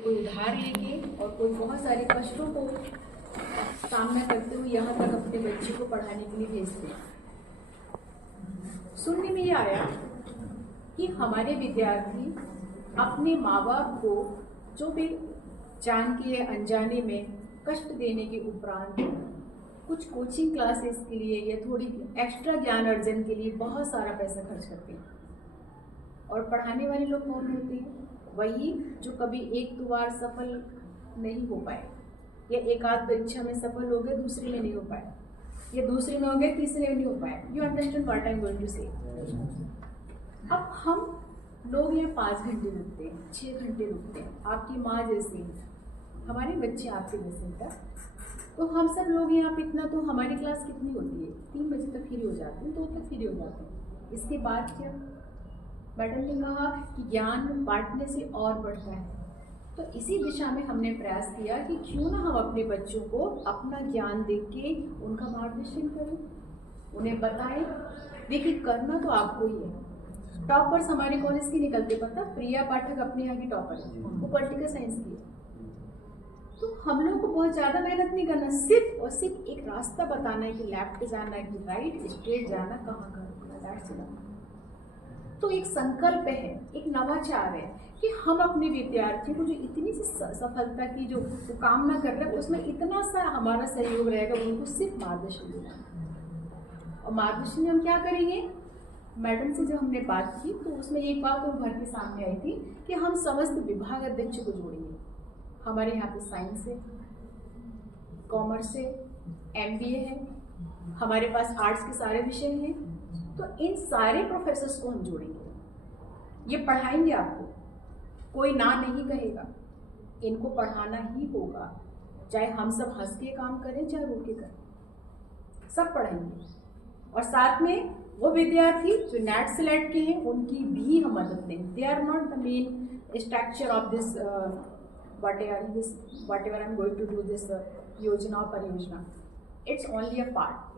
कोई उधार लेके और कोई बहुत सारे कष्टों को सामना करते हुए यहाँ तक अपने बच्चे को पढ़ाने के लिए भेजते हैं। सुनने में ये आया कि हमारे विद्यार्थी अपने माँ बाप को जो भी जान के अनजाने में कष्ट देने के उपरांत कुछ कोचिंग क्लासेस के लिए या थोड़ी एक्स्ट्रा ज्ञान अर्जन के लिए बहुत सारा पैसा खर्च करते हैं। और पढ़ाने वाले लोग कौन होते हैं? वही जो कभी एक दो बार सफल नहीं हो पाए, या एक आध परीक्षा में सफल हो गए, दूसरे में नहीं हो पाए, या दूसरे में हो गए, तीसरे में नहीं हो पाए। You understand what I am going to say? अब हम लोग यहाँ 5 घंटे रुकते हैं, 6 घंटे रुकते हैं, आपकी माँ जैसे, हमारे बच्चे आपके जैसे का, तो हम सब लोग यहाँ पे इतना, तो हमारी क्लास कितनी होती है? 3 बजे तक फ्री हो जाते हैं, 2 तक फ्री हो जाते हैं। इसके बाद क्या? मैडम ने कहा कि ज्ञान बांटने से और बढ़ता है। तो इसी दिशा में हमने प्रयास किया कि क्यों ना हम अपने बच्चों को अपना ज्ञान देख के उनका मार्गदर्शन करें, उन्हें बताएं। देखिए, करना तो आपको ही है। टॉपर्स हमारे कॉलेज की निकलते, पता, प्रिया पाठक अपने यहाँ की टॉपर है, वो पॉलिटिकल साइंस की है। तो हम लोग को बहुत ज़्यादा मेहनत नहीं करना, सिर्फ और सिर्फ एक रास्ता बताना है कि लेफ्ट जाना है कि राइट, स्ट्रेट जाना, कहाँ का रुकना, दैट्स इट। तो एक संकल्प है, एक नवाचार है कि हम अपने विद्यार्थियों को जो इतनी सी सफलता की जो कामना कर रहे हैं, उसमें इतना सा हमारा सहयोग रहेगा, उनको सिर्फ मार्गदर्शन देना। और मार्गदर्शन में हम क्या करेंगे? मैडम से जब हमने बात की तो उसमें एक बात और भर के सामने आई थी कि हम समस्त विभाग अध्यक्ष को जोड़ेंगे। हमारे यहाँ पे साइंस है, कॉमर्स है, MBA है, हमारे पास आर्ट्स के सारे विषय हैं। तो इन सारे प्रोफेसर्स को हम जोड़ेंगे, ये पढ़ाएंगे आपको, कोई ना नहीं कहेगा, इनको पढ़ाना ही होगा, चाहे हम सब हंस के काम करें चाहे रो के करें, सब पढ़ाएंगे। और साथ में वो विद्यार्थी जो नेट सेलेक्ट के हैं उनकी भी हम मदद लेंगे। They are not the main structure of this whatever I'm going to do this योजना और परियोजना, इट्स ओनली अ पार्ट।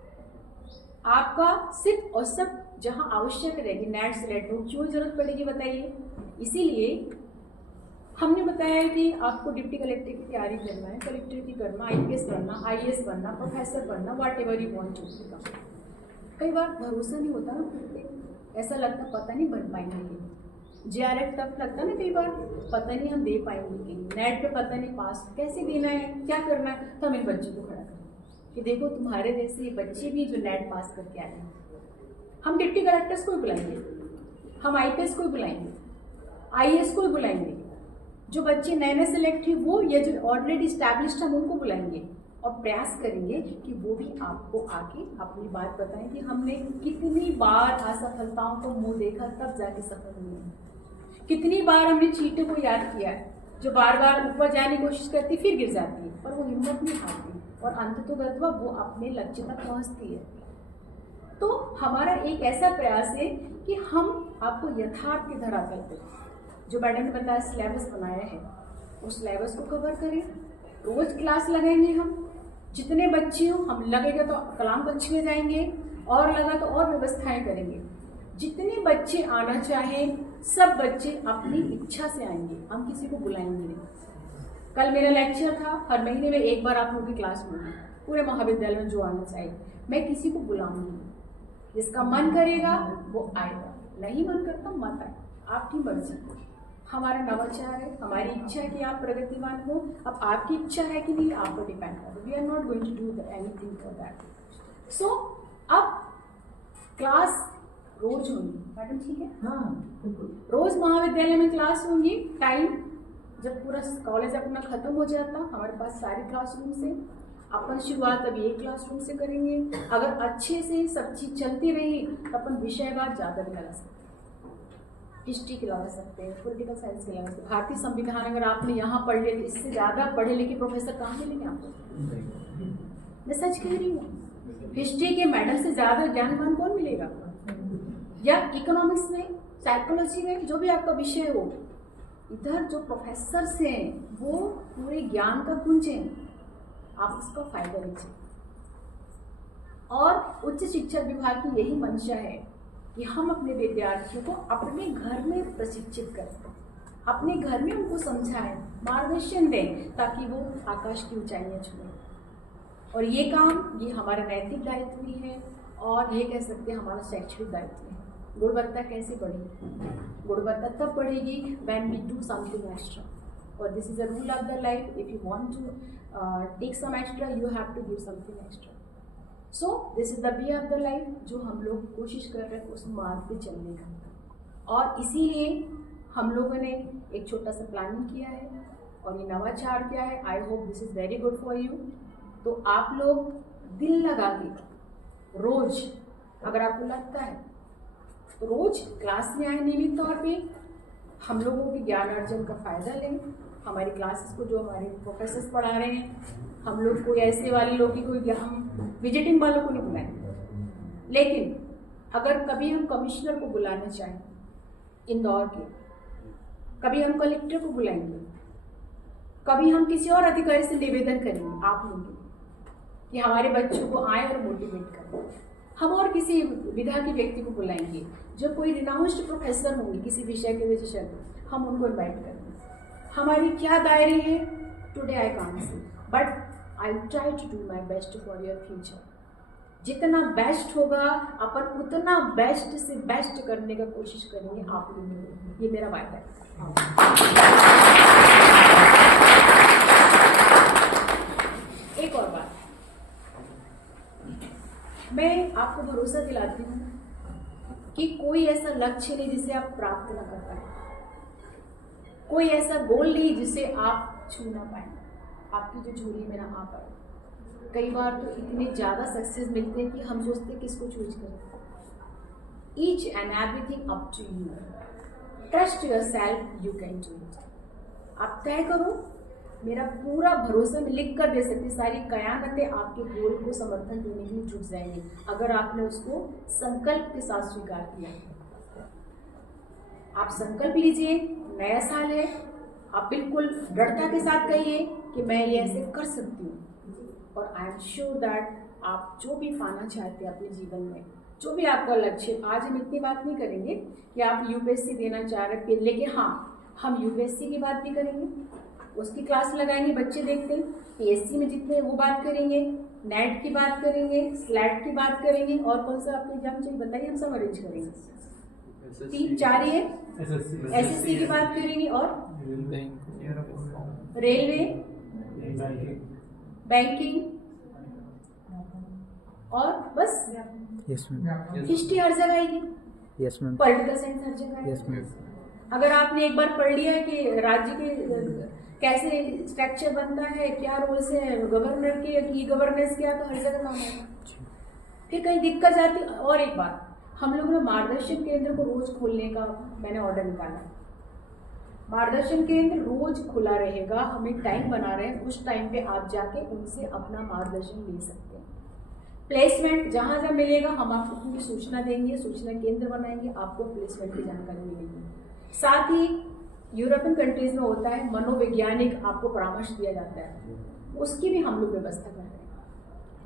आपका सिर्फ और सब जहां आवश्यक रहेगी नेट सेलेक्ट हो, क्यों जरूरत पड़ेगी बताइए? इसीलिए हमने बताया कि आपको डिप्टी कलेक्टर की तैयारी करना है, कलेक्टर की करना, IPS बनना, IAS बनना, प्रोफेसर बनना, whatever you want to become. कई बार भरोसा नहीं होता ना, ऐसा लगता पता नहीं बन पाएंगे। JRF तक लगता ना कई बार, पता नहीं हम दे पाएंगे कि नेट पे पता नहीं पास कैसे देना है, क्या करना है। तो हम इन बच्चों को खड़ा करें कि देखो तुम्हारे जैसे बच्चे भी जो नेट पास करके आए हैं। हम डिप्टी कलेक्टर्स को भी बुलाएंगे, हम IPS को भी बुलाएंगे, IAS को भी बुलाएंगे, जो बच्चे नए नए सेलेक्ट हुए वो, या जो ऑलरेडी स्टैब्लिश्ड हम उनको बुलाएंगे और प्रयास करेंगे कि वो भी आपको आके अपनी बात बताएं कि हमने कितनी बार असफलताओं को मुंह देखा तब जाके सफल हुए, कितनी बार हमने चीटों को याद किया जो बार बार ऊपर जाने की कोशिश करती फिर गिर जाती है, और वो हिम्मत नहीं हारती और अंततोगत्वा वो अपने लक्ष्य तक पहुंचती है। तो हमारा एक ऐसा प्रयास है कि हम आपको यथार्थ के धरातल पे जो मैडम ने बताया सिलेबस बनाया है, उस सिलेबस को कवर करें। रोज क्लास लगाएंगे, हम जितने बच्चे हो, हम लगेगा तो कलाम कक्ष में जाएंगे, और लगा तो और व्यवस्थाएं करेंगे। जितने बच्चे आना चाहें सब बच्चे अपनी इच्छा से आएंगे, हम किसी को बुलाएंगे नहीं। कल मेरा लेक्चर था, हर महीने में एक बार आप लोगों की क्लास होगी पूरे महाविद्यालय में, जो आना चाहिए। मैं किसी को बुलाऊंगी, जिसका मन करेगा वो आएगा, नहीं मन करता मत आए, आपकी मर्जी। हमारा नवाचार है, हमारी इच्छा है कि आप प्रगतिमान हो। अब आपकी इच्छा है कि नहीं, आप पर डिपेंड करो। We are not going to do anything for that. So अब क्लास रोज होंगी मैडम, ठीक है? हाँ, रोज महाविद्यालय में क्लास होंगी। टाइम जब पूरा कॉलेज अपना खत्म हो जाता, हमारे पास सारे क्लासरूम से अपन शुरुआत अभी एक क्लासरूम से करेंगे। अगर अच्छे से सब चीज चलती रही तो अपन विषयवार ज्यादा भी लगा सकते हैं, हिस्ट्री की लगा सकते हैं, पॉलिटिकल साइंस की लगा सकते हैं। भारतीय संविधान अगर आपने यहाँ पढ़ लिया तो इससे ज्यादा पढ़े लिखे प्रोफेसर कहाँ मिलेंगे आपको? मैं सच कह रही हूँ, हिस्ट्री के मेडल से ज्यादा ज्ञानवान कौन मिलेगा? या इकोनॉमिक्स में, साइकोलॉजी में, जो भी आपका विषय हो, इधर जो प्रोफेसर्स हैं वो पूरे ज्ञान का पुंज है, आप उसका फायदा लीजिए। और उच्च शिक्षा विभाग की यही मंशा है कि हम अपने विद्यार्थियों को अपने घर में प्रशिक्षित करें, अपने घर में उनको समझाएं मार्गदर्शन दें ताकि वो आकाश की ऊंचाइयां छुएं। और ये काम, ये हमारा नैतिक दायित्व भी है और ये कह सकते हैं हमारा शैक्षणिक दायित्व है। गुणवत्ता कैसे बढ़ेगी? गुणवत्ता तब बढ़ेगी when we do something extra, और this is a rule of the life. If you want to take some extra, you have to give something extra. So this is the way of the life, जो हम लोग कोशिश कर रहे हैं उस मार्ग पे चलने का। और इसीलिए हम लोगों ने एक छोटा सा प्लानिंग किया है और ये नवाचार क्या है। I hope this is very good for you. तो आप लोग दिल लगा के रोज, अगर आपको लगता है तो रोज क्लास में आए, नियमित तौर पे हम लोगों के ज्ञान अर्जन का फायदा लें। हमारी क्लासेस को जो हमारे प्रोफेसर्स पढ़ा रहे हैं, हम लोग कोई ऐसे वाले लोग ही, कोई हम विजिटिंग वालों को नहीं बुलाएंगे, लेकिन अगर कभी हम कमिश्नर को बुलाना चाहें इंदौर के, कभी हम कलेक्टर को बुलाएंगे, कभी हम किसी और अधिकारी से निवेदन करेंगे आप लोग कि हमारे बच्चों को आए और मोटिवेट करें। हम और किसी विधा के व्यक्ति को बुलाएंगे जो कोई रिनाउंस्ड प्रोफेसर होंगे किसी विषय के विशेषज्ञ, हम उनको इन्वाइट करेंगे। हमारी क्या दायरे हैं today I can't say, but I try to do my best for your future. जितना बेस्ट होगा अपन उतना बेस्ट से बेस्ट करने का कोशिश करेंगे आप लोग, ये मेरा वायदा है। एक और बात, मैं आपको भरोसा दिलाती हूँ कि कोई ऐसा लक्ष्य नहीं जिसे आप प्राप्त न कर पाए, कोई ऐसा गोल नहीं जिसे आप छू ना पाए, आपकी जो झोली में ना आ पाए। कई बार तो इतने ज़्यादा सक्सेस मिलते हैं कि हम सोचते हैं किसको चूज करें। Each and everything up to you, trust your self, you can do it. आप तय करो, मेरा पूरा भरोसा मैं लिख कर दे सकती, सारी कयामतें आपके गोल को समर्थन देने के लिए जुट जाएंगी अगर आपने उसको संकल्प के साथ स्वीकार किया। आप संकल्प लीजिए, नया साल है, आप बिल्कुल दृढ़ता के साथ कहिए कि मैं ये ऐसे कर सकती हूँ, और आई एम श्योर दैट आप जो भी पाना चाहते हैं अपने जीवन में, जो भी आपका लक्ष्य, आज हम इतनी बात नहीं करेंगे कि आप यूपीएससी देना चाह रहे हैं, लेकिन हाँ हम यूपीएससी की बात भी करेंगे, उसकी क्लास लगाएंगे, बच्चे देखते हैं। पीएससी में जितने वो बात करेंगे, नेट की बात करेंगे, स्लैट की बात करेंगे, और कौन सा आपको एग्जाम चाहिए बताइए, हम सब अरेंज करेंगे। 3-4 ही है, एसएससी की बात करेंगे, और रेलवे, बैंकिंग, और बस हिस्ट्री हर जगह आएगी, पॉलिटिकल साइंस हर जगह आएगी। अगर आपने एक बार पढ़ लिया है कि राज्य के कैसे स्ट्रक्चर बनता है, क्या रोल्स है गवर्नर के, ई गवर्नेंस क्या, तो हर जगह काम आएगा। फिर कहीं दिक्कत आती। और एक बात, हम लोगों ने मार्गदर्शन केंद्र को रोज खोलने का मैंने ऑर्डर निकाला है। मार्गदर्शन केंद्र रोज खुला रहेगा, हमें टाइम बना रहे हैं, उस टाइम पे आप जाके उनसे अपना मार्गदर्शन ले सकते हैं। प्लेसमेंट जहाँ जहाँ मिलेगा हम आपको पूरी सूचना देंगे, सूचना केंद्र बनाएंगे, आपको प्लेसमेंट की जानकारी मिलेगी। साथ ही यूरोपियन कंट्रीज में होता है मनोवैज्ञानिक आपको परामर्श दिया जाता है, उसकी भी हम लोग व्यवस्था कर रहे हैं।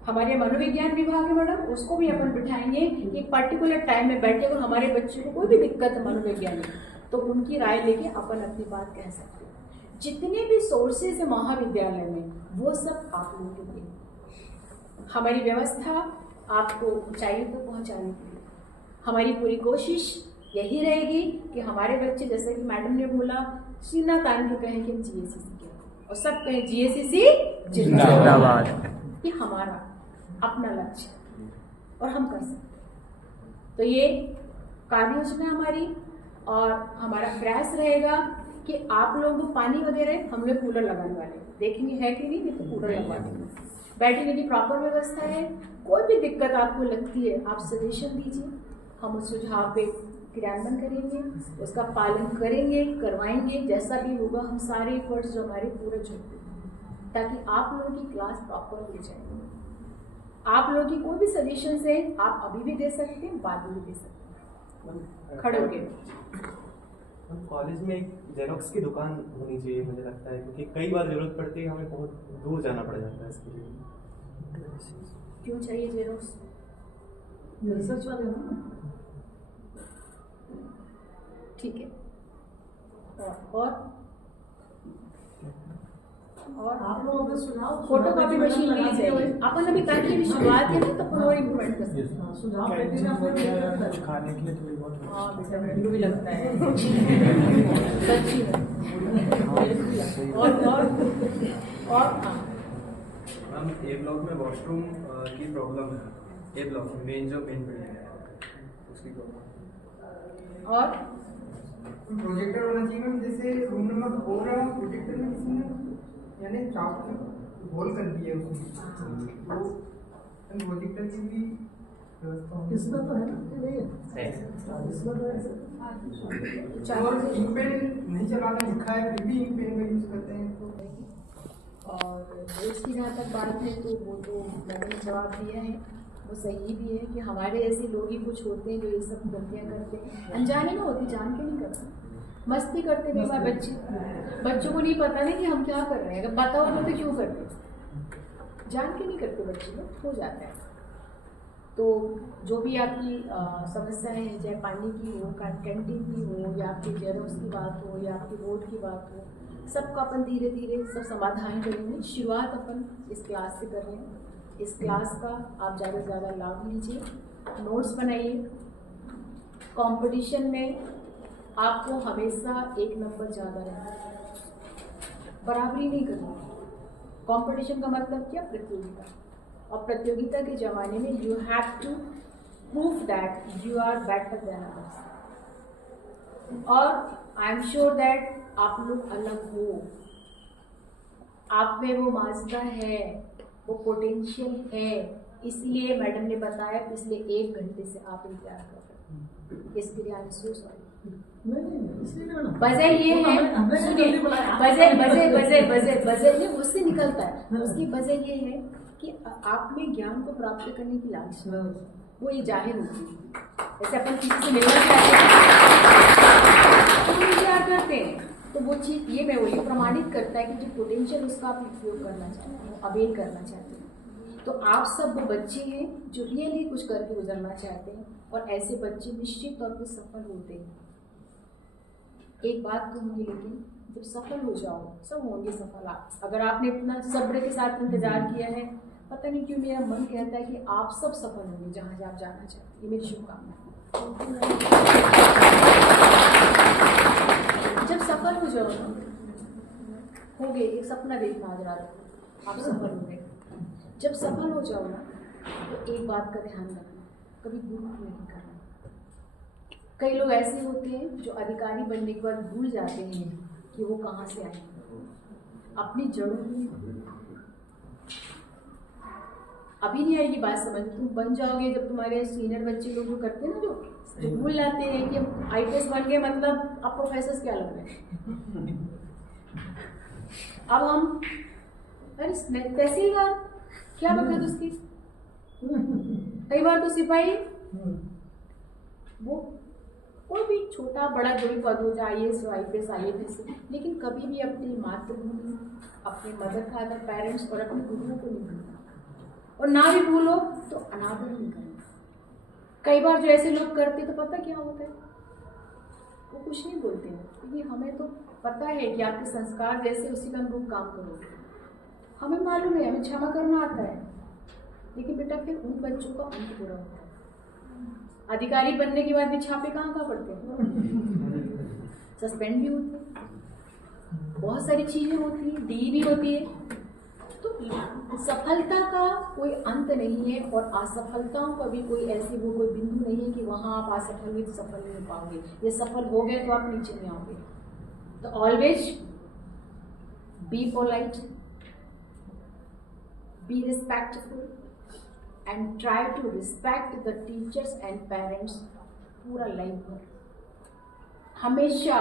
हमारे मनोविज्ञान विभाग है मैडम, उसको भी अपन बिठाएंगे कि पर्टिकुलर टाइम में बैठे और हमारे बच्चे को कोई भी दिक्कत है मनोवैज्ञानिक, तो उनकी राय लेके अपन अपनी बात कह सकते हैं। जितने भी सोर्सेज है महाविद्यालय में, वो सब आप लोगों के लिए हमारी व्यवस्था आपको ऊंचाई तक पहुंचाने के लिए हमारी पूरी कोशिश यही रहेगी कि हमारे बच्चे, जैसे कि मैडम ने बोला, सीना तान के कहें कि हम जीएससीसी के, और सब कहें जीएससीसी जिंदाबाद। ये हमारा अपना लक्ष्य और हम कर सकते। तो ये कार्य योजना हमारी, और हमारा प्रयास रहेगा कि आप लोग पानी वगैरह हम लोग कूलर लगाने वाले देखेंगे है कि नहीं, तो कूलर लगवा देंगे। बैठने की प्रॉपर व्यवस्था है। कोई भी दिक्कत आपको लगती है आप सजेशन दीजिए, हम उस सुझाव पे क्रियान्वयन करेंगे, उसका पालन करेंगे, करवाएंगे, जैसा भी होगा हम सारे एफर्ट्स जो हमारे पूरे झोंकते ताकि आप लोगों की क्लास प्रॉपर हो जाए। आप लोगों की कोई भी सजेशन है आप अभी भी दे सकते हैं, बाद में भी दे सकते हैं, खड़े हो गए। कॉलेज में एक जेरोक्स की दुकान होनी चाहिए मुझे लगता है, क्योंकि कई बार जरूरत पड़ती है, हमें बहुत दूर जाना पड़ जाता है इसके लिए। क्यों चाहिए जेरोक्स? रिसर्च वाले हो, ठीक है। और और आप लोगों ने सुनाओ, फोटो कॉपी मशीन मिली चाहिए। अपन अभी ताकि अभी शुरुआत की तो अपन और इम्प्रूवमेंट कर सकते हैं। सुझाव देते हैं अपने लिए कुछ खाने के लिए थोड़ी बहुत हाँ बेटा, मेरे को भी लगता है सच्ची में। और हाँ, मैम ए ब्लॉक में वॉशरूम की प्रॉब्लम है। ए ब्लॉक में मेन बिल्डिंग है उसकी प्रॉब्लम। और प्रोजेक्टर होना चाहिए मैम, जैसे रूम नंबर 4 है, प्रोजेक्टर में किसी ने यानी चाप से होल कर दिया है उसमें, तो प्रोजेक्टर की भी व्यवस्था होनी इसमें तो है ना कि नहीं है? इसमें तो है। चार और इंक पेन नहीं चलाना लिखा है, फिर भी इंक पेन का यूज करते हैं तो और उसकी जहाँ तक बात है तो वो तो मैंने जवाब दिया है, वो सही भी है कि हमारे ऐसे लोग ही कुछ होते हैं जो ये सब गलतियाँ करते हैं। अनजाने में होती, जान के नहीं करते, मस्ती करते कई बार बच्चों को नहीं पता नहीं कि हम क्या कर रहे हैं। अगर पता हो तो क्यों करते, जान के नहीं करते बच्चे लोग, हो जाता है। तो जो भी आपकी समस्याएं हैं, चाहे पानी की हो, कैंटीन की हो, या आपकी जेरोक्स की बात हो, या आपकी बोर्ड की बात हो, सबका अपन धीरे धीरे सब समाधान करेंगे। शुरुआत अपन इस क्लास से कर रहे हैं। इस क्लास का आप ज़्यादा से ज़्यादा लाभ लीजिए, नोट्स बनाइए। कंपटीशन में आपको हमेशा एक नंबर ज़्यादा रहना है, बराबरी नहीं करनी। कंपटीशन का मतलब क्या? प्रतियोगिता। और प्रतियोगिता के ज़माने में you have to prove that you are better than others. और आई एम श्योर दैट आप लोग अलग हो, आप में वो माजदा है, वो पोटेंशियल है, इसलिए मैडम ने बताया पिछले 1 घंटे से आप इंतजार कर रहे हैं। इसके लिए आई एम सो सॉरी। वजह ये है, सुनिए, वजह ये उससे निकलता है। उसकी वजह ये है कि आप में ज्ञान को प्राप्त करने की लालच वो ये जाहिर होती है। जैसे अपन किसी से मिलना चाहते हैं तो इंतजार करते हैं, तो वो चीज़ ये मैं वही प्रमाणित करता है कि जो पोटेंशियल उसका आप उपयोग करना चाहते हैं, अवेल करना चाहते हैं। तो आप सब वो बच्चे हैं जो रियली कुछ करके गुजरना चाहते हैं, और ऐसे बच्चे निश्चित तौर पर सफल होते हैं। एक बात कहूँगी, लेकिन जब सफल हो जाओ, सब होंगे सफल। आप अगर आपने इतना सब्र के साथ इंतजार किया है, पता नहीं क्यों मेरा मन कहता है कि आप सब सफल होंगे जहाँ आप जाना चाहते हैं। ये मेरी शुभकामना है। जब सफल हो जाओ ना, हो गए, एक सपना देखना आज रात को, आप सफल हो गए। जब सफल हो जाओ ना, तो एक बात का ध्यान रखना, कभी गुरु नहीं करना। कई लोग ऐसे होते हैं जो अधिकारी बनने के बाद भूल जाते हैं कि वो कहाँ से आए, अपनी जड़ों में। अभी नहीं आएगी बात समझ, तुम बन जाओगे जब तुम्हारे सीनियर बच्चे लोग जो करते हैं ना, जो भूल जाते हैं कि IPS बन गए मतलब अब प्रोफेसर क्या लग रहे हैं। अब हम अरे तहसीलदार क्या बकत उसकी, कई बार तो सिपाही, वो कोई भी छोटा बड़ा जो भी पद हो जाए, IAS IPS IAS, लेकिन कभी भी अपनी मातृभूमि, अपने मदर फादर पेरेंट्स और अपने गुरुओं को नहीं भूलना, और ना भी भूलो तो अनादर नहीं करना। कई बार जो ऐसे लोग करते तो पता क्या होता है, वो कुछ नहीं बोलते हैं, क्योंकि हमें तो पता है कि आपके संस्कार जैसे उसी का अनुरूप काम करोगे। हमें मालूम है, हमें क्षमा करना आता है, लेकिन बेटा फिर उन बच्चों का अंत बुरा होता है। अधिकारी बनने के बाद भी छापे कहाँ पड़ते हैं, सस्पेंड भी होते हैं, बहुत सारी चीजें होती हैं, डी भी होती है। तो सफलता का कोई अंत नहीं है, और असफलताओं का भी कोई ऐसी वो कोई बिंदु नहीं है कि वहाँ आप असफल हुए तो सफल नहीं हो पाओगे, ये सफल हो गए तो आप नीचे नहीं आओगे। तो always be polite, be respectful, and try to respect the teachers and parents पूरा लाइफ भर, हमेशा।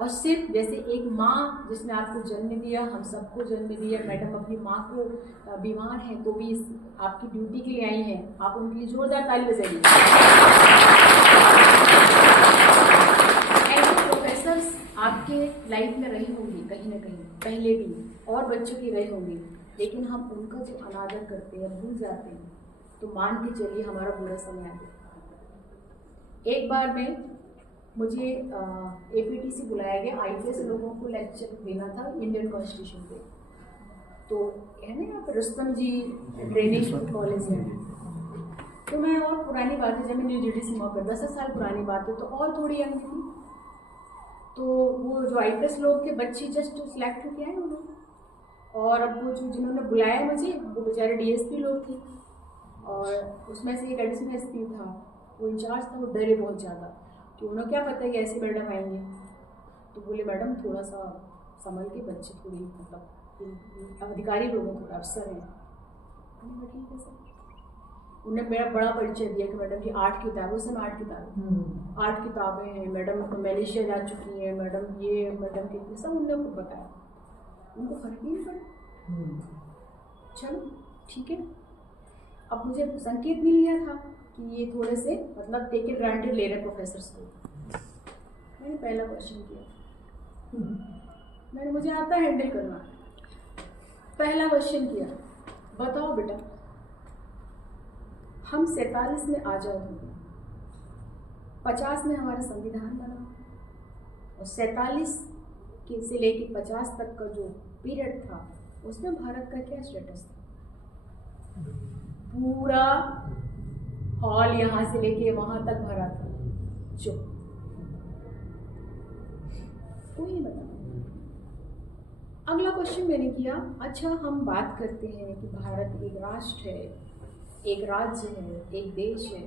और सिर्फ जैसे एक माँ जिसने आपको जन्म दिया, हम सबको जन्म दिया, मैडम अपनी माँ को बीमार है तो भी आपकी ड्यूटी के लिए आई हैं, आप उनके लिए जोरदार ताली बजाइए। ऐसे प्रोफेसर्स आपके लाइफ में रहे होंगे कहीं ना कहीं, पहले भी, और बच्चों की रहे होंगे, लेकिन हम उनका जो अनादर करते हैं, भूल जाते हैं, तो मान के चलिए हमारा बुरा समय आ गया। एक बार मैं मुझे APTC बुलाया गया, IPS लोगों को लेक्चर देना था इंडियन कॉन्स्टिट्यूशन पे। तो है ना यहाँ पर रुस्तम जी ट्रेनिंग कॉलेज है। तो मैं, और पुरानी बात है, जब मैं न्यू GDC में 10 साल पुरानी बात है, तो और थोड़ी यंग थी। तो वो जो IPS लोग के बच्चे जस्ट सिलेक्ट होके आए उन्होंने, और अब वो जो जिन्होंने बुलाया मुझे वो बेचारे DSP लोग थे, और उसमें से एक एडिशनल SP था, वो इंचार्ज था। वो डरे बहुत ज़्यादा कि उन्हें क्या पता है कि ऐसे मैडम आएंगे। तो बोले मैडम थोड़ा सा संभल के, बच्चे थोड़ी मतलब अधिकारी लोगों को अफसर हैं। मैंने कहा ठीक है सर। उन्हें मेरा बड़ा परिचय दिया कि मैडम जी 8 किताबों से 8 किताबें 8 किताबें हैं मैडम, तो मलेशिया जा चुकी हैं मैडम, ये मैडम कितने, सब उन्होंने उनको बताया। उनको फर्क ही नहीं पड़ा। चलो ठीक है। अब मुझे संकेत मिल गया था कि ये थोड़े से मतलब टेक इट ग्रांटेड ले रहे प्रोफेसर्स को। मैंने पहला क्वेश्चन किया, मैंने मुझे आता है हैंडल करना। पहला क्वेश्चन किया, बताओ बेटा हम 47 में आज़ाद हुए, 50 में हमारा संविधान बना, और 47 के से लेके 50 तक का जो पीरियड था उसमें भारत का क्या स्टेटस था? पूरा हॉल यहाँ से लेके वहां तक भरा था, चुप, कोई नहीं बता। अगला क्वेश्चन मैंने किया, अच्छा हम बात करते हैं कि भारत एक राष्ट्र है, एक राज्य है, एक देश है,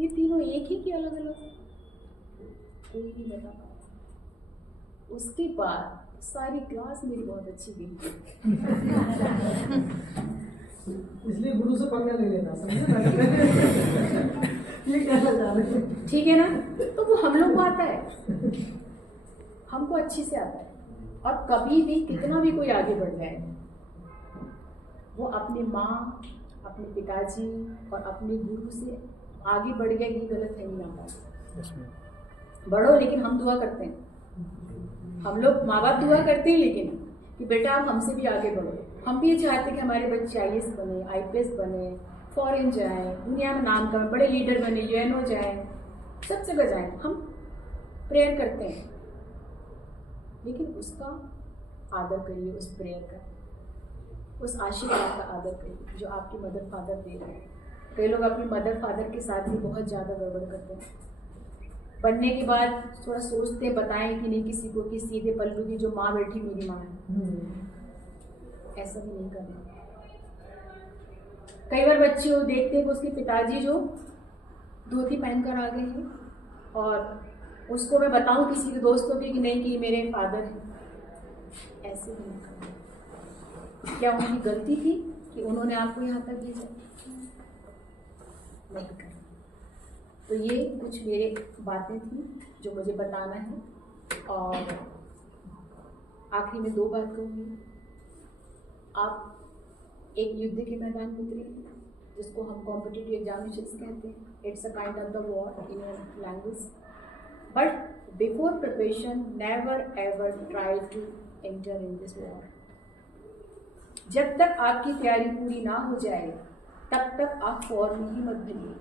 ये तीनों एक ही कि अलग अलग? कोई नहीं बता पाया। उसके बाद सारी क्लास मेरी बहुत अच्छी गई। इसलिए गुरु से पंगा ले लेना, ये कहना चाह रहे हैं। ठीक है ना? तो वो हम लोग को आता है, हमको अच्छी से आता है। और कभी भी कितना भी कोई आगे बढ़ जाए, वो अपनी माँ, अपने पिताजी और अपने गुरु से आगे बढ़ गया, ये गलत है नहीं आता। बढ़ो, लेकिन हम दुआ करते हैं, हम लोग माँ बाप दुआ करते हैं, लेकिन कि बेटा आप हमसे भी आगे बढ़ो। हम भी ये चाहते हैं कि हमारे बच्चे IAS बने, IPS बने, फॉरेन जाएं, दुनिया में नाम करें, बड़े लीडर बने, UNO जाएं, सब जगह जाएं। हम प्रेयर करते हैं, लेकिन उसका आदर करिए, उस प्रेयर का, उस आशीर्वाद का आदर करिए जो आपके मदर फादर दे रहे हैं। कई लोग अपने मदर फादर के साथ भी बहुत ज़्यादा गड़बड़ करते हैं। बनने के बाद थोड़ा सोचते हैं, बताएं कि नहीं किसी को कि सीधे पल्लू की जो माँ बैठी मेरी माँ है। ऐसा भी नहीं करना। कई बार बच्चे वो देखते हैं कि उसके पिताजी जो धोती पहनकर आ गए हैं, और उसको मैं बताऊं किसी के दोस्तों भी कि नहीं कि मेरे फादर हैं। ऐसे नहीं करना। क्या उनकी गलती थी कि उन्होंने आपको यहाँ तक भेजा? नहीं करना। तो ये कुछ मेरे बातें थी जो मुझे बताना है। और आखिरी में 2 बात कहूँगी। आप एक युद्ध के मैदान में उतरे, जिसको हम कॉम्पिटिटिव एग्जामिनेशंस कहते हैं। It's a kind of the war in your language. But before preparation, never ever try to enter in this war. जब तक आपकी तैयारी पूरी ना हो जाए, तब तक आप फॉर्म ही मत भरिए।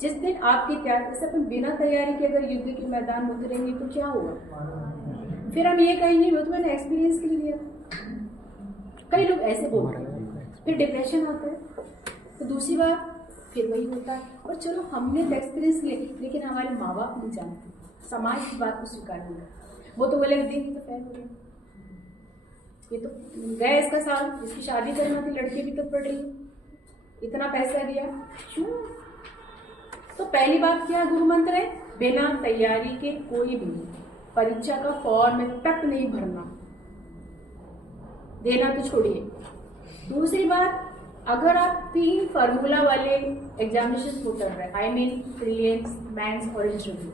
जिस दिन आपकी तैयारी से अपन बिना तैयारी के अगर युद्ध के मैदान में उतरेंगे तो क्या होगा? फिर हम ये कहेंगे वो तो मैंने एक्सपीरियंस के लिए दिया। कई लोग ऐसे बोलते हैं, फिर डिप्रेशन आता है। तो दूसरी बार फिर वही होता है। और चलो हमने तो एक्सपीरियंस लिए, लेकिन हमारे माँ बाप नहीं जानते, समाज की बात को स्वीकार नहीं करते। वो तो बोले देखिए तो फेल हो गया, ये तो गया इसका साल, इसकी शादी करना थी, लड़की भी तो पढ़ रही, इतना पैसा दिया क्यों? तो पहली बात क्या गुरु मंत्र है? बिना तैयारी के कोई भी परीक्षा का फॉर्म तक नहीं भरना, देना तो छोड़िए। दूसरी बात, अगर आप 3 फार्मूला वाले एग्जामिनेशन को कर रहे हैं, I mean प्रीलिम्स, मेंस और इंटरव्यू,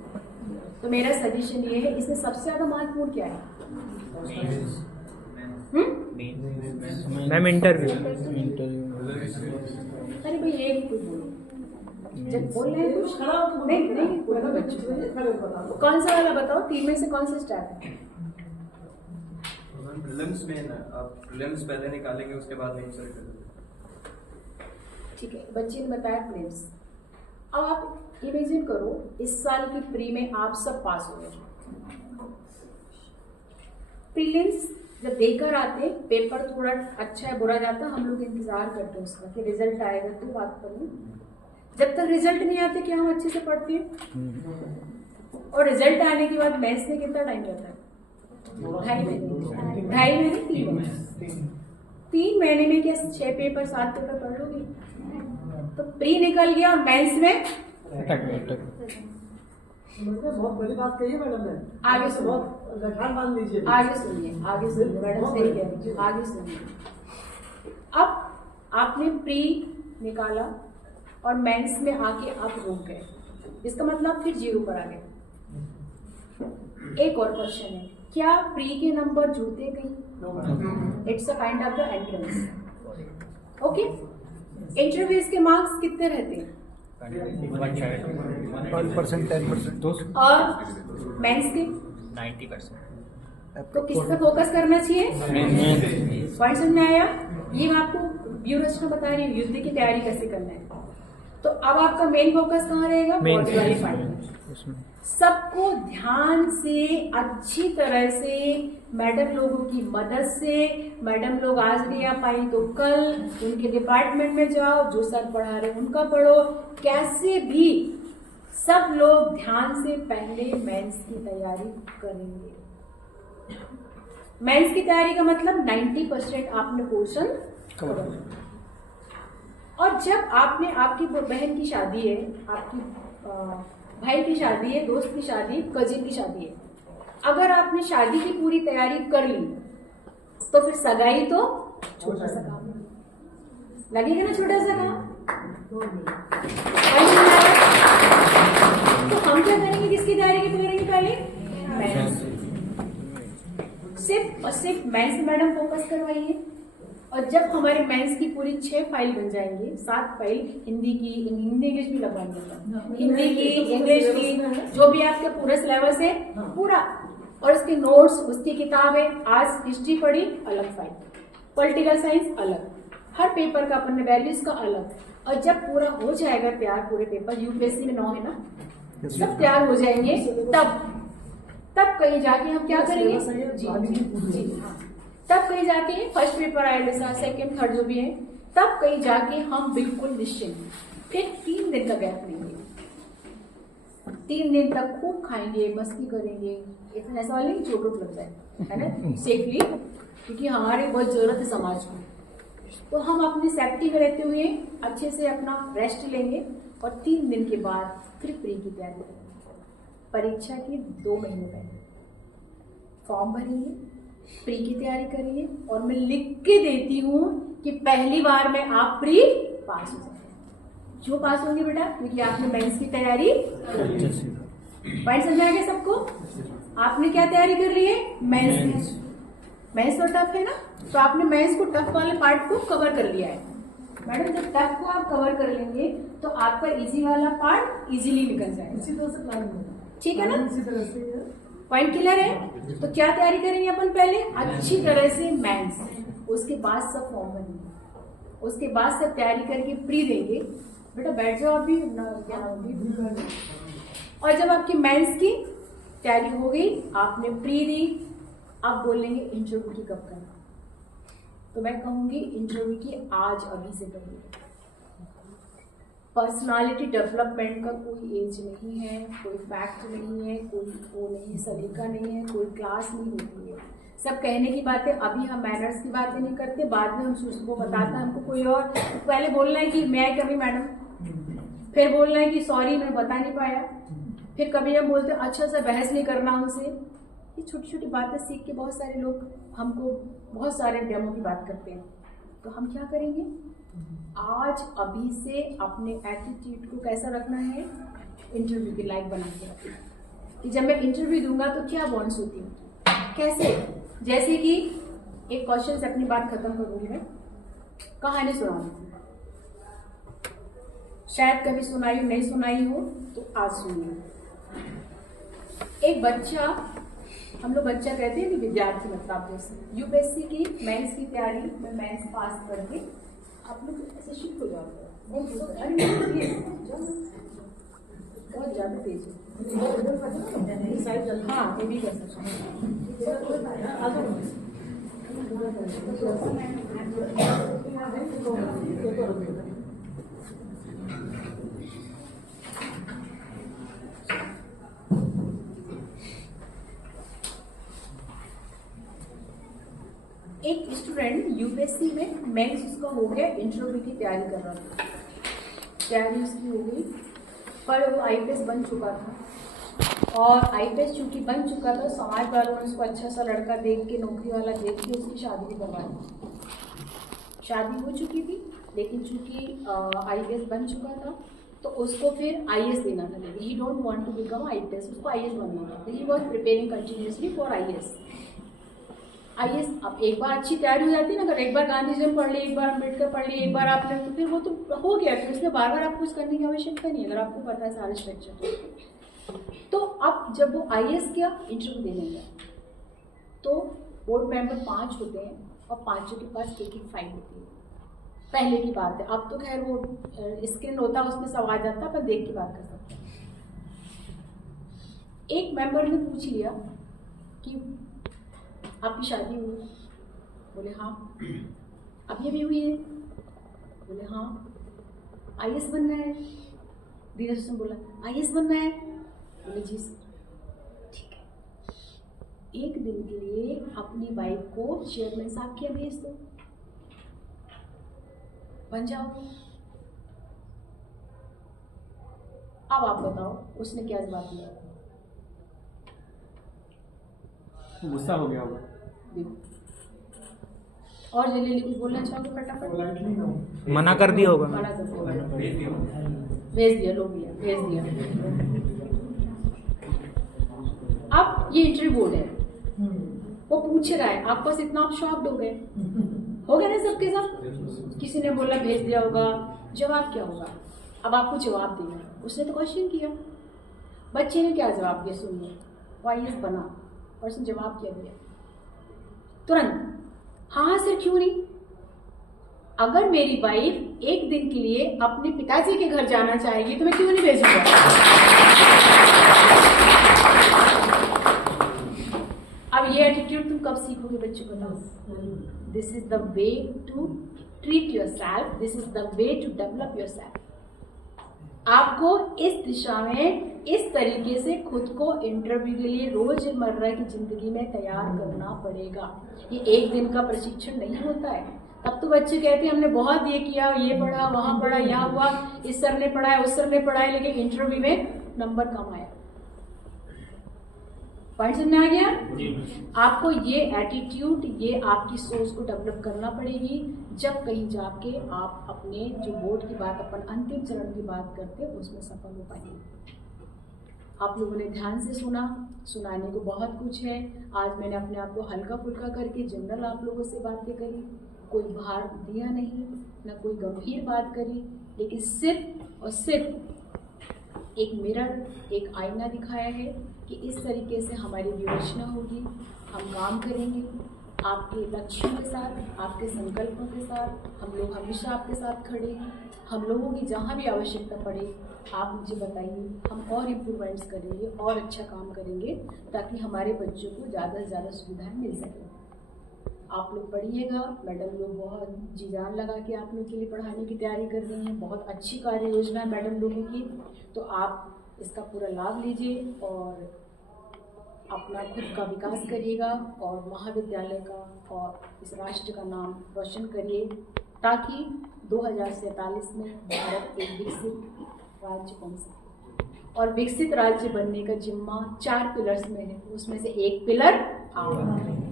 तो मेरा सजेशन ये है, इसमें सबसे ज्यादा महत्वपूर्ण क्या है? Ma'am interview. अरे भाई ये भी कुछ बोलो, जब बोल रहे हैं कुछ नहीं कोई बच्चे कौन सा वाला बताओ, 3 में से कौन सा स्टार्ट है? प्रीलिम्स में ना, आप प्रीलिम्स पहले निकालेंगे, उसके बाद नहीं सर। ठीक है, बच्चे ने बताया प्रीलिम्स। अब आप इमेजिन करो इस साल की प्री में आप सब पास हो गए, प्रीलिम्स जब देकर आते पेपर थोड़ा अच्छा है बुरा जाता, हम लोग इंतजार करते हैं उसका कि रिजल्ट आएगा तो बात करूँ। जब तक रिजल्ट नहीं आते क्या हम अच्छे से पढ़ते हैं? और रिजल्ट आने के बाद मैथ्स में कितना टाइम जाता है? 2.5 महीने 3 महीने। 3 महीने में क्या 6 पेपर 7 पेपर पढ़ लोगे? तो प्री निकल गया और मेंस में बहुत बड़ी बात कही है मैडम ने। आगे से बहुत गठान बांध लीजिए। आगे सुनिए मैडम सही कह रही है, आगे सुनिए। अब आपने प्री निकाला और मेंस में आके आप रुक गए, इसका मतलब फिर 0 पर आ गए। एक और क्वेश्चन है, क्या प्री के नंबर जुड़ते कहीं? It's a kind of the entrance. Okay, interviews के मार्क्स कितने रहते हैं? 12%, 10%, और मेंस के 90%। तो किस पे फोकस करना चाहिए? पॉइंट समझ में आया? ये मैं आपको ब्यूरो रचना बता रही हूँ, युद्ध की तैयारी कैसे करना है। तो अब आपका मेन फोकस कहाँ रहेगा? बॉडी वाले पार्ट। सबको ध्यान से अच्छी तरह से मैडम लोगों की मदद से, मैडम लोग आज नहीं आ पाई तो कल उनके डिपार्टमेंट में जाओ, जो सर पढ़ा रहे उनका पढ़ो, कैसे भी सब लोग ध्यान से पहले मेंस की तैयारी करेंगे। मेंस की तैयारी का मतलब 90% आपने पोर्शन कवर। और जब आपने आपकी बहन की शादी है, आपकी भाई की शादी है, दोस्त की शादी, कजिन की शादी है, अगर आपने शादी की पूरी तैयारी कर ली तो फिर सगाई तो छोटा सा काम लगेगा ना, छोटा सा काम। तो हम क्या करेंगे? किसकी तैयारी की करेंगे? पहले सिर्फ और सिर्फ मेंस मैडम फोकस करवाइए। और जब हमारे मेंस की पूरी 6 फाइल बन जाएंगे, 7 फाइल हिंदी की, हिंदी इंग्लिश भी लगवाएंगे, हिंदी की, इंग्लिश की, जो भी आपके पूरा सिलेबस है पूरा, और उसके नोट्स, उसकी किताबें, आज हिस्ट्री पढ़ी अलग फाइल, पॉलिटिकल साइंस अलग, हर पेपर का अपन ने वैल्यूज का अलग। और जब पूरा हो जाएगा तैयार, पूरे पेपर यूपीएससी में 9 है ना, सब तैयार हो जाएंगे, तब कहीं जाके हम क्या करेंगे? जी, तब कहीं जाके फर्स्ट पेपर आया जैसा, सेकंड थर्ड जो भी है, तब कहीं जाके हम बिल्कुल निश्चिंत। फिर 3 दिन का गैप लेंगे, 3 दिन तक खूब खाएंगे, मस्ती करेंगे, इतना ऐसा वाले नहीं चोट लग जाए, है ना, सेफली, क्योंकि हमारी बहुत जरूरत है समाज को। तो हम अपनी सेफ्टी में रहते हुए अच्छे से अपना रेस्ट लेंगे और 3 दिन के बाद फिर प्री की तैयारी करेंगे। परीक्षा की 2 महीने पहले फॉर्म भरेंगे, प्री की तैयारी करिए, और मैं लिख के देती हूँ कि पहली बार में आप प्री पास हो जाएंगे। क्यों पास होंगे बेटा? क्योंकि आपने मेंस की तैयारी पॉइंट समझ आएगा सबको? आपने क्या तैयारी कर ली है? मेंस। मेंस तो टफ है ना, तो आपने मेंस को टफ वाले पार्ट को कवर कर लिया है। मैडम जब टफ को आप कवर कर लेंगे तो आपका इजी वाला पार्ट इजीली निकल जाएगा। इसी तरह से प्लान ठीक है ना? इसी तरह से पॉइंट क्लियर है? तो क्या तैयारी करेंगे अपन? पहले अच्छी तरह से मेंस, उसके बाद सब फॉर्म बनेंगे, उसके बाद सब तैयारी करके प्री देंगे। बेटा बैठ जाओ अभी ना, क्या होगी। और जब आपकी मेंस की तैयारी हो गई, आपने प्री दी, आप बोलेंगे इंटरव्यू की कब करना, तो मैं कहूंगी इंटरव्यू की आज अभी से करिए। पर्सनालिटी डेवलपमेंट का कोई एज नहीं है, कोई फैक्ट नहीं है, कोई वो नहीं, सलीका नहीं है, कोई क्लास नहीं होती है। सब कहने की बातें, अभी हम मैनर्स की बातें नहीं करते, बाद में हम उसको बताते हैं हमको कोई और। पहले बोलना है कि मैं कभी मैडम, फिर बोलना है कि सॉरी मैं बता नहीं पाया, फिर कभी हम बोलते अच्छा सा बहस नहीं करना उनसे। ये छोटी छोटी बातें सीख के बहुत सारे लोग हमको बहुत सारे डेमो की बात करते हैं। तो हम क्या करेंगे? आज अभी से अपने एटीट्यूड को कैसा रखना है? इंटरव्यू के लायक बना के रखना है कि जब मैं इंटरव्यू दूंगा तो क्या बॉन्ड्स होती हैं, कैसे। जैसे कि एक क्वेश्चन से अपनी बात खत्म करूंगी मैं, कहानी सुनाऊंगी, शायद कभी सुनाई नहीं सुनाई हो तो आज सुनिए। एक बच्चा, हम लोग बच्चा कहते हैं कि विद्यार्थी, मतलब जैसे यूपीएससी की मेंस की तैयारी में मेंस पास करके आप लोग ऐसे शिफ्ट हो जाओगे। बहुत ज़्यादा तेज है। हाँ ये भी कर सकते हैं। एक स्टूडेंट यूपीएससी में मेंस उसका हो गया, इंटरव्यू की तैयारी कर रहा था, तैयारी उसकी हो गई, पर वो आईपीएस बन चुका था। और आईपीएस चूंकि बन चुका था, समाज वालों ने उसको अच्छा सा लड़का देख के, नौकरी वाला देख के उसकी शादी भी करवा दी। शादी हो चुकी थी, लेकिन चूंकि आईपीएस बन चुका था तो उसको फिर आईएएस देना था। लेकिन he don't want to become IPS, उसको आईएएस बनना था। He was preparing continuously for IAS. अब एक बार अच्छी तैयारी हो जाती है ना, अगर एक बार गांधीजन पढ़ ली, एक बार अम्बेडकर पढ़ ली, एक बार आपने, तो फिर वो तो हो गया, फिर उसमें बार बार आपको कुछ करने की आवश्यकता नहीं, अगर आपको पता है सारे स्ट्रक्चर। तो अब जब वो आईएएस किया, इंटरव्यू देने गया, तो बोर्ड मेंबर 5 होते हैं और 5 के पास एक फाइल होती है। पहले की बात है, अब तो खैर वो स्क्रीन होता है, उसमें सब आ जाता है, पर देख के बात कर सकते हैं। एक मेंबर ने पूछ लिया कि आपकी शादी हुई? बोले हाँ। अभी अभी हुई है? बोले हाँ। आईएएस बनना है? धीरज उसने बोला आईएएस बनना है? बोले जी सर। ठीक है, एक दिन के लिए अपनी वाइफ को चेयरमैन साहब के यहाँ भेज दो, बन जाओ। अब आप बताओ उसने क्या जवाब दिया? गुस्सा हो गया होगा। और जल्दी कुछ बोलना चाहोगे फटाफट? मना कर दिया होगा। मना कर दिया, भेज दिया, लोग लिया, भेज दिया। अब ये इंटरव्यू बोर्ड है, वो पूछ रहा है, आप बस इतना आप शॉक्ड हो गए, हो गया ना सबके साथ? किसी ने बोला भेज दिया होगा, जवाब क्या होगा? अब आपको जवाब देना है। उसने तो क्वेश्चन किया, बच्चे ने क्या जवाब दिया सुनिए। वो आईएएस बना और उसने जवाब क्या दिया तुरंत? हाँ सर, क्यों नहीं? अगर मेरी वाइफ एक दिन के लिए अपने पिताजी के घर जाना चाहेगी तो मैं क्यों नहीं भेजूंगा? अब ये एटीट्यूड तुम कब सीखोगे बच्चों को? बताओ। This is the way to treat your self, this is the way to develop your self. आपको इस दिशा में इस तरीके से खुद को इंटरव्यू के लिए रोजमर्रा की जिंदगी में तैयार करना पड़ेगा। ये एक दिन का प्रशिक्षण नहीं होता है। अब तो बच्चे कहते हैं हमने बहुत ये किया, ये पढ़ा, वहां पढ़ा, यहाँ हुआ, इस सर ने पढ़ाया, उस सर ने पढ़ाया, लेकिन इंटरव्यू में नंबर कम आया। पॉइंट समझ में आ गया? आपको ये एटीट्यूड, ये आपकी सोच को डेवलप करना पड़ेगी, जब कहीं जाके आप अपने जो बोर्ड की बात, अपन अंतिम चरण की बात करते हैं, उसमें सफल हो पाएंगे। आप लोगों ने ध्यान से सुना, सुनाने को बहुत कुछ है। आज मैंने अपने आप को हल्का फुल्का करके जनरल आप लोगों से बातें करी, कोई भार दिया नहीं, ना कोई गंभीर बात करी, लेकिन सिर्फ और सिर्फ एक मिरर, एक आईना दिखाया है कि इस तरीके से हमारी विवेचना होगी, हम काम करेंगे आपके लक्ष्यों के साथ, आपके संकल्पों के साथ। हम लोग हमेशा आपके साथ खड़े हैं। हम लोगों की जहाँ भी आवश्यकता पड़े आप मुझे बताइए, हम और इम्प्रूवमेंट्स करेंगे और अच्छा काम करेंगे, ताकि हमारे बच्चों को ज़्यादा से ज़्यादा सुविधाएं मिल सकें। आप लोग पढ़िएगा, मैडम लोग बहुत जी जान लगा के आप लोग के लिए पढ़ाने की तैयारी कर रही हैं। बहुत अच्छी कार्य योजना है मैडम लोगों की, तो आप इसका पूरा लाभ लीजिए और अपना खुद का विकास करिएगा और महाविद्यालय का और इस राष्ट्र का नाम रोशन करिए, ताकि 2047 में भारत एक विकसित राज्य बन सके। और विकसित राज्य बनने का जिम्मा 4 पिलर्स में है, उसमें से एक पिलर आप हैं।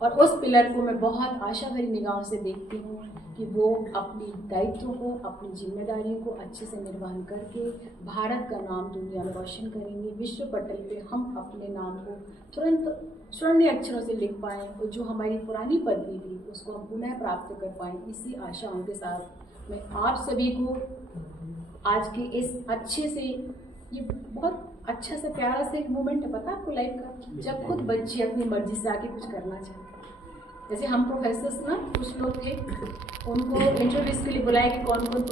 और उस पिलर को मैं बहुत आशा भरी निगाहों से देखती हूँ कि वो अपनी दायित्वों को, अपनी जिम्मेदारियों को अच्छे से निर्वहन करके भारत का नाम दुनिया में रोशन करेंगे। विश्व पटल पे हम अपने नाम को तुरंत स्वर्ण अक्षरों से लिख पाएँ और जो हमारी पुरानी पदवी थी उसको हम पुनः प्राप्त कर पाएँ। इसी आशाओं के साथ मैं आप सभी को आज के इस अच्छे से, ये बहुत अच्छा सा प्यारा सा एक मोमेंट है, पता आपको लाइफ का, जब खुद बच्चे अपनी मर्जी से आके कुछ करना चाहते हैं। जैसे हम प्रोफेसर्स ना, कुछ लोग थे, उनको इंटरव्यूज के लिए बुलाया कि कौन कौन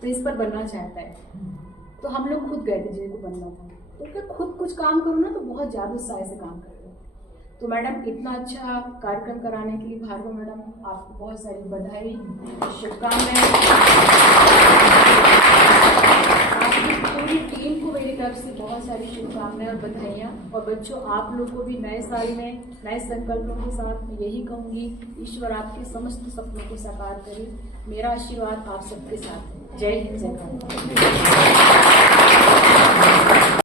प्रिंसिपल बनना चाहता है, तो हम लोग खुद गए थे जिनको बनना था, तो क्या खुद कुछ काम करो ना तो बहुत ज़्यादा उत्साह से काम करते हैं। तो मैडम इतना अच्छा कार्यक्रम कराने के लिए भार्गव मैडम आपको बहुत सारी बधाई, शुभकामनाएं। आपकी पूरी टीम को मेरी तरफ से बहुत सारी शुभकामनाएं और बधाइयाँ। और बच्चों आप लोग को भी नए साल में नए संकल्पों के साथ मैं यही कहूँगी, ईश्वर आपके समस्त सपनों को साकार करे। मेरा आशीर्वाद आप सबके साथ है। जय हिंद, जय भारत।